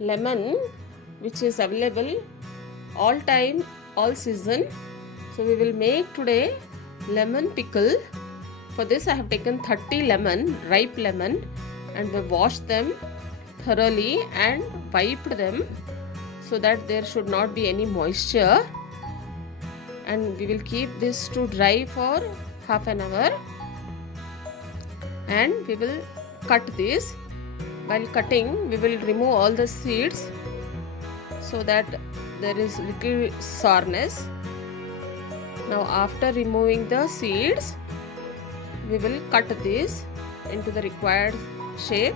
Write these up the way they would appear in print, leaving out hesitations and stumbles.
lemon which is available all time, all season. So we will make today lemon pickle. For this I have taken 30 lemon, ripe lemon, and we washed them thoroughly and wiped them so that there should not be any moisture, and we will keep this to dry for half an hour, and we will cut this. While cutting, we will remove all the seeds so that there is little sourness. Now after removing the seeds, we will cut this into the required shape.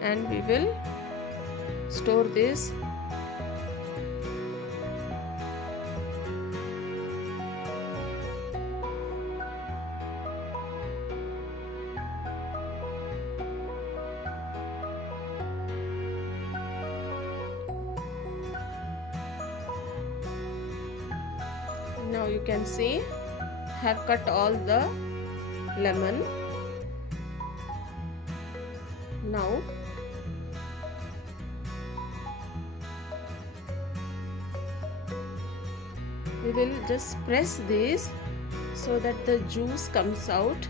And we will store this. Now you can see I have cut all the lemon. Now we will just press this so that the juice comes out,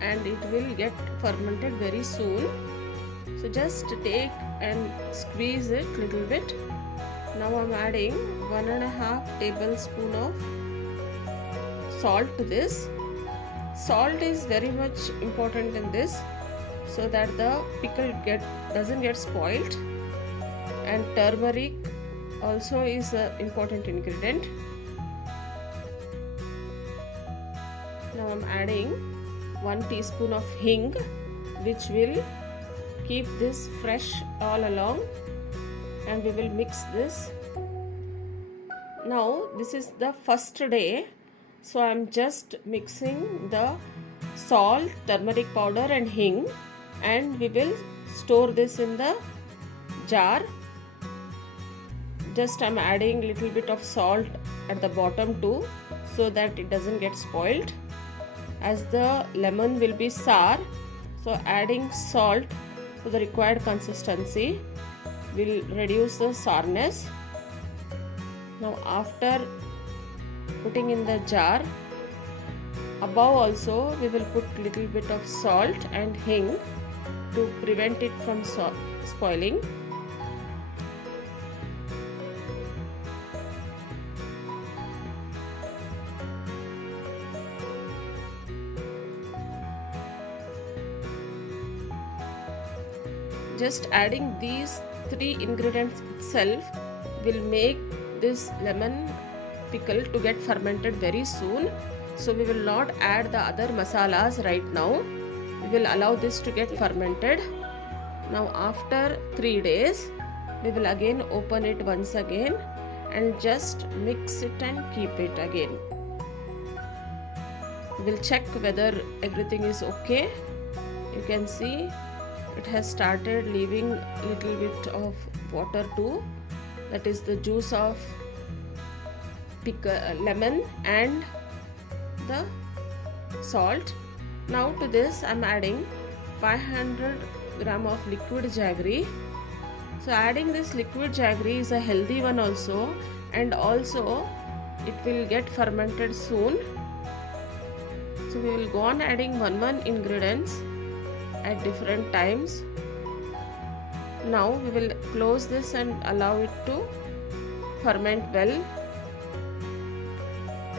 and it will get fermented very soon. So just take and squeeze it little bit. Now I am adding 1.5 tablespoon of salt to this. Salt is very much important in this so that the pickle doesn't get spoiled, and turmeric also is an important ingredient. Now I am adding 1 teaspoon of hing, which will keep this fresh all along, and we will mix this. Now this is the first day, so I am just mixing the salt, turmeric powder and hing, and we will store this in the jar. Just I am adding little bit of salt at the bottom too, so that it doesn't get spoiled, as the lemon will be sour. So adding salt to the required consistency will reduce the sourness. Now after putting in the jar, above also we will put little bit of salt and hing to prevent it from spoiling. Just adding these 3 ingredients itself will make this lemon pickle to get fermented very soon. So we will not add the other masalas right now. We will allow this to get fermented. Now after 3 days, we will again open it once again and just mix it and keep it again. We will check whether everything is okay. You can see it has started leaving little bit of water too. That is the juice of lemon and the salt. Now to this I am adding 500 gram of liquid jaggery. So adding this liquid jaggery is a healthy one also, and also it will get fermented soon. So we will go on adding one ingredients at different times. Now we will close this and allow it to ferment well.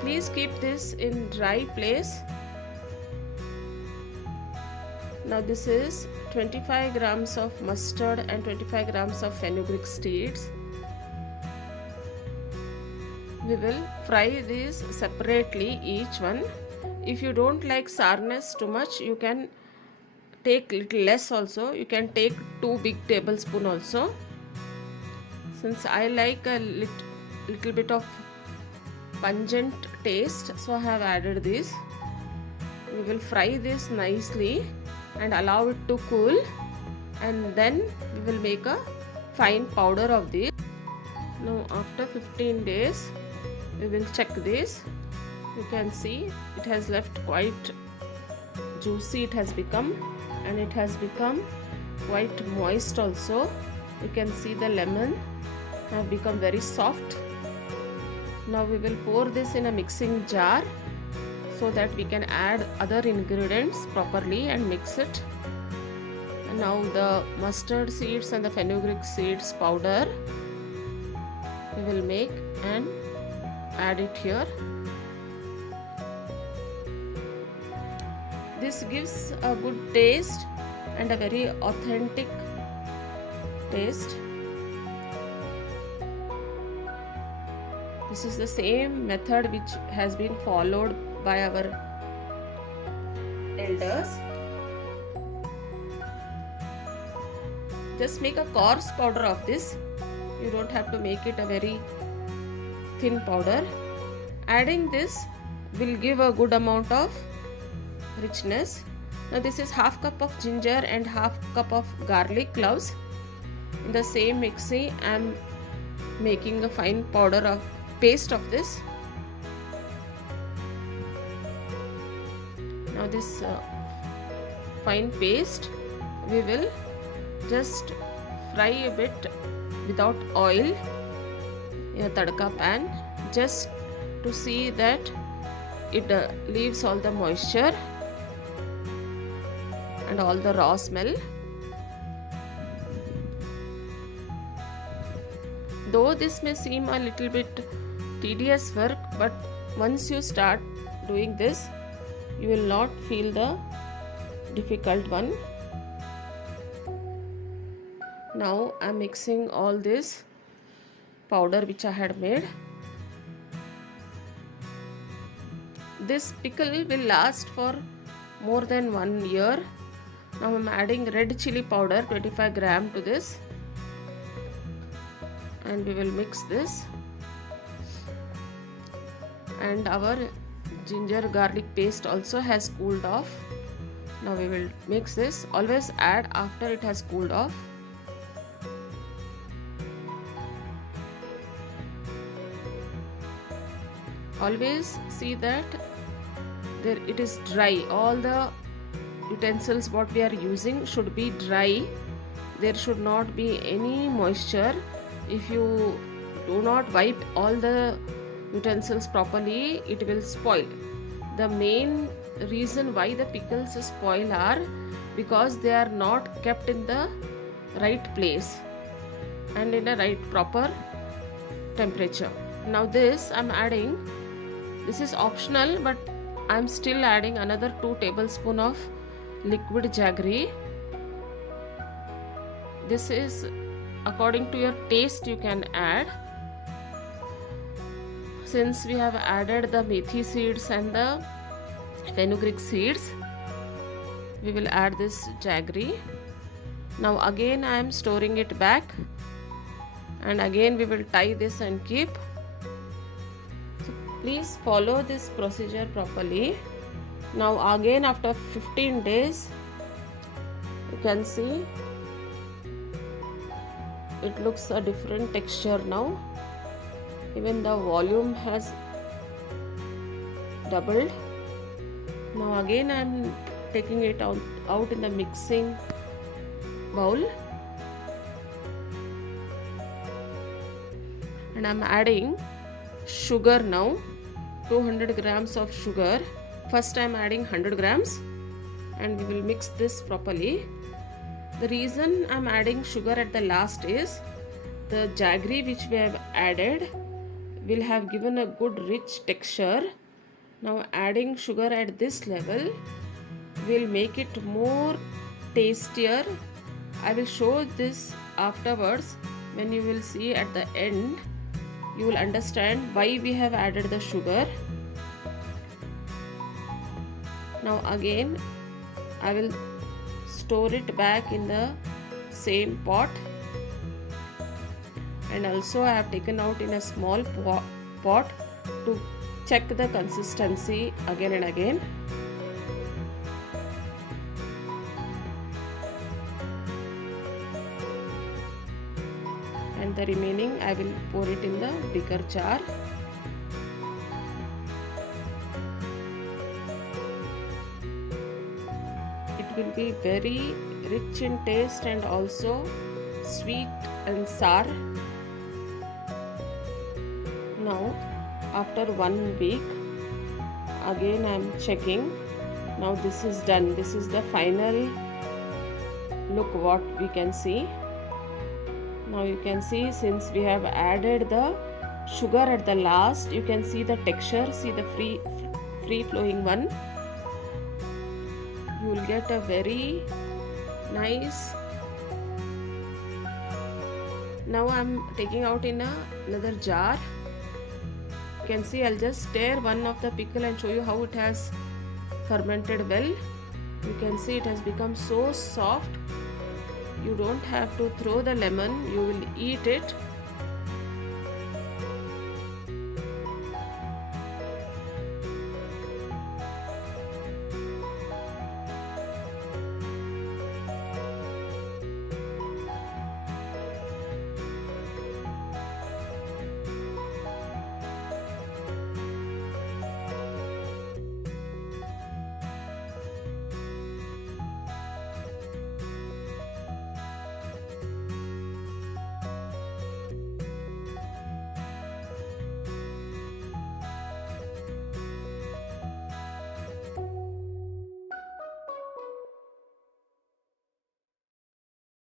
Please keep this in dry place. Now this is 25 grams of mustard and 25 grams of fenugreek seeds. We will fry these separately, each one. If you don't like sourness too much, you can take little less also. You can take 2 big tablespoons also. Since I like a little bit of pungent taste, so I have added this. We will fry this nicely and allow it to cool, and then we will make a fine powder of this. Now after 15 days we will check this. You can see it has left quite juicy, it has become, and it has become quite moist also. You can see the lemon have become very soft. Now we will pour this in a mixing jar so that we can add other ingredients properly and mix it. And now the mustard seeds and the fenugreek seeds powder we will make and add it here. This gives a good taste and a very authentic taste. This is the same method which has been followed by our elders. Just make a coarse powder of this. You don't have to make it a very thin powder. Adding this will give a good amount of richness. Now this is half cup of ginger and half cup of garlic cloves. In the same mixie I am making a fine powder of paste of this. Now this fine paste we will just fry a bit without oil in a tadka pan, just to see that it leaves all the moisture and all the raw smell. Though this may seem a little bit tedious work, but once you start doing this, you will not feel the difficult one. Now I am mixing all this powder which I had made. This pickle will last for more than 1 year. Now I am adding red chili powder 25 gram to this, and we will mix this. And our ginger garlic paste also has cooled off. Now we will mix this. Always add after it has cooled off. Always see that it is dry. All the utensils what we are using should be dry. There should not be any moisture. If you do not wipe all the utensils properly, it will spoil. The main reason why the pickles spoil are because they are not kept in the right place and in a right proper temperature. Now this I'm adding, this is optional, but I'm still adding another 2 tablespoons of liquid jaggery. This is according to your taste you can add. Since we have added the methi seeds and the fenugreek seeds, we will add this jaggery. Now again I am storing it back, and again we will tie this and keep. So please follow this procedure properly. Now again after 15 days you can see it looks a different texture now. Even the volume has doubled. Now again I am taking it out in the mixing bowl, and I am adding sugar now. 200 grams of sugar. First I am adding 100 grams and we will mix this properly. The reason I am adding sugar at the last is the jaggery which we have added will have given a good rich texture. Now adding sugar at this level will make it more tastier. I will show this afterwards. When you will see at the end, you will understand why we have added the sugar. Now again I will store it back in the same pot, and also I have taken out in a small pot to check the consistency again and again. and the remaining I will pour it in the bigger jar. It will be very rich in taste and also sweet and sour. Now after 1 week again I am checking. Now this is done. This is the final look what we can see. Now you can see, since we have added the sugar at the last, you can see the texture, see the free flowing one. You will get a very nice. Now I am taking out in another jar. You can see, I'll just stir one of the pickle and show you how it has fermented well. You can see it has become so soft. You don't have to throw the lemon, you will eat it